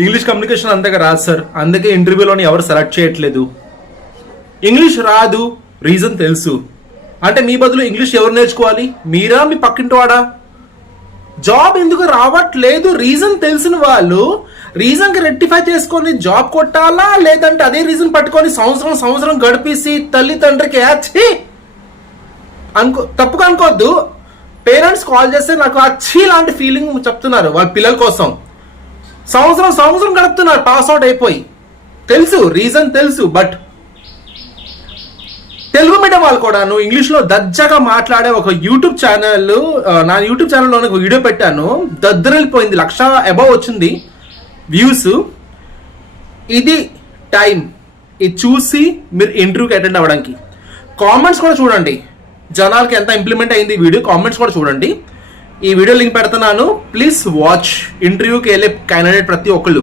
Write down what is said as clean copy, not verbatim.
English communication అంతగా రాదు sir, అందుకే ఇంటర్వ్యూలోని ఎవరు సెలెక్ట్ చేయట్లేదు. ఇంగ్లీష్ రాదు, రీజన్ తెలుసు అంటే మీ బదులు ఇంగ్లీష్ ఎవరు నేర్చుకోవాలి? మీరా, మీ పక్కింటి వాడా? జాబ్ ఎందుకు రావట్లేదు రీజన్ తెలిసిన వాళ్ళు రీజన్కి రెక్టిఫై చేసుకొని జాబ్ కొట్టాలా, లేదంటే అదే రీజన్ పట్టుకొని సంవత్సరం గడిపేసి తల్లిదండ్రికి తప్పుగా అనుకోవద్దు. పేరెంట్స్ కాల్ చేస్తే నాకు అచ్చి లాంటి ఫీలింగ్ చెప్తున్నారు వాళ్ళ పిల్లల కోసం. సంవత్సరం గడుపుతున్నారు పాస్ అవుట్ అయిపోయి. తెలుసు రీజన్ తెలుసు, బట్ తెలుగు మీడియం వాళ్ళు కూడాను ఇంగ్లీష్లో దర్జాగా మాట్లాడే ఒక యూట్యూబ్ ఛానల్, నా యూట్యూబ్ ఛానల్లో ఒక వీడియో పెట్టాను, దద్దరిల్లిపోయింది, 1,00,000 అబవ్ వచ్చింది వ్యూస్. ఇది టైం, ఇది చూసి మీరు ఇంటర్వ్యూకి అటెండ్ అవ్వడానికి. కామెంట్స్ కూడా చూడండి, జనాలకి ఎంత ఇంప్లిమెంట్ అయింది వీడియో, కామెంట్స్ కూడా చూడండి. ఈ వీడియో లింక్ పెడుతున్నాను, ప్లీజ్ వాచ్. ఇంటర్వ్యూకి వెళ్ళే క్యాండిడేట్ ప్రతి ఒక్కళ్ళు